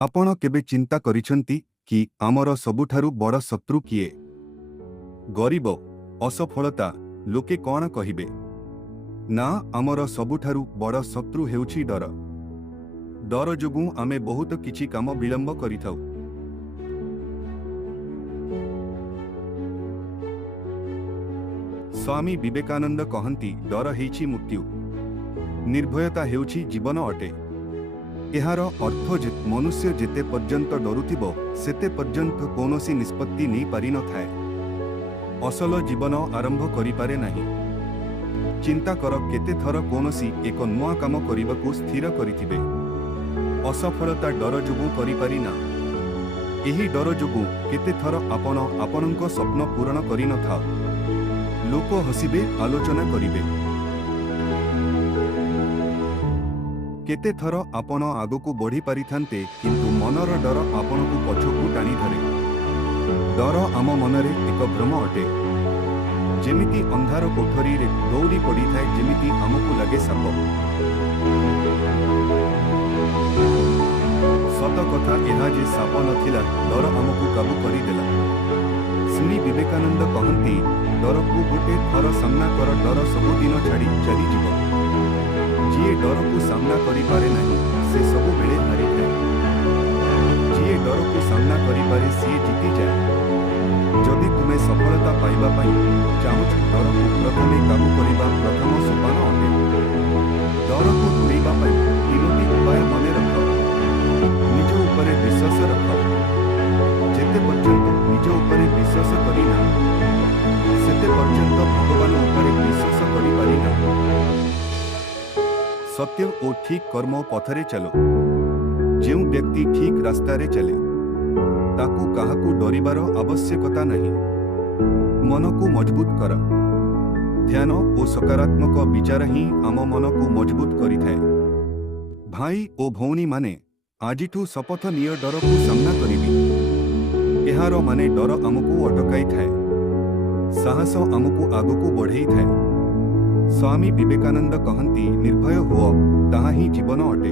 आपण केबे चिंता करिसंती कि आमर सबुठारु बड़ शत्रु किए? गरीब, असफलता, लोके कौन कहिबे? ना, आमर सबुठारु बड़ शत्रु हेउछि डर। डर जोगु आमे बहुत किछि काम विलंब करिथाउ। स्वामी विवेकानंद कहंती, डर हेछि मृत्यु, निर्भयता हेउछि जीवन अटे। एहार अर्थ जे मनुष्य जेते पर्यंत डरुथिबो सेते पर्यंत कोनोसी निष्पत्ति नहीं पारि न थाए। असल जीवन आरंभ करि पारे नाही। चिंता कर केते थर कोनोसी एक नुआ काम करिबाकू स्थिर करिथिबे, असफलता डर जोगु करि पारि ना। एही डर जोगु केते थर आपण आपणक स्वप्न पूर्ण करि न था। लोक हसिबे, आलोचना करिबे। केते थर आपण आगकू बढ़ी पारि थान्ते किंतु मनर डर आपणकू पछकू टाणी धरे। डर आम मनरे एक भ्रम अटे, जेमिति अंधार कोठरी रे दौड़ी पड़ी थाए, जेमिति आमकू लगे साप। सत कथा एहा जे साप नथिला, डर आमकू काबू करिदेला। स्वामी विवेकानंद कहंती, डर को गोटे थर सामना कर, डर सबुदिन छाड़ी चली जीव। जिए डर को सामना करि पारे नहीं, से सबु बेले हारि जाए। जिए डर को सामना करि पारे, सी जीति जाए। जदि तुमे सफलता पाइबा पई चाहुछ, डर को प्रथमे काबू करिबा प्रथम सोपान अटे। डर को दूरेबा पई तीनोटी उपाय मने रख। निज उपरे विश्वास रख। जेते पर्यंत निज उपरे विश्वास करिना, सेते पर्यंत भगवान उपरे विश्वास करि पारिना। सत्य और ठीक कर्म पथरे चलो। जेउ व्यक्ति ठीक रास्तारे चले, ताकू काहाकू डरिबार आवश्यकता नहीं। मन को मजबूत कर। ध्यान और सकारात्मक विचार ही आम मन को मजबूत करिथाए। भाई और भौणी माने, आजिठू शपथ निय डर को सामना करिबी। एहार माने डर आमको अटकाई थाए, साहस आमको आगको बढ़ाई थाए। स्वामी विवेकानंद कहंती, निर्भय हो, ताहा ही जीवन अटे।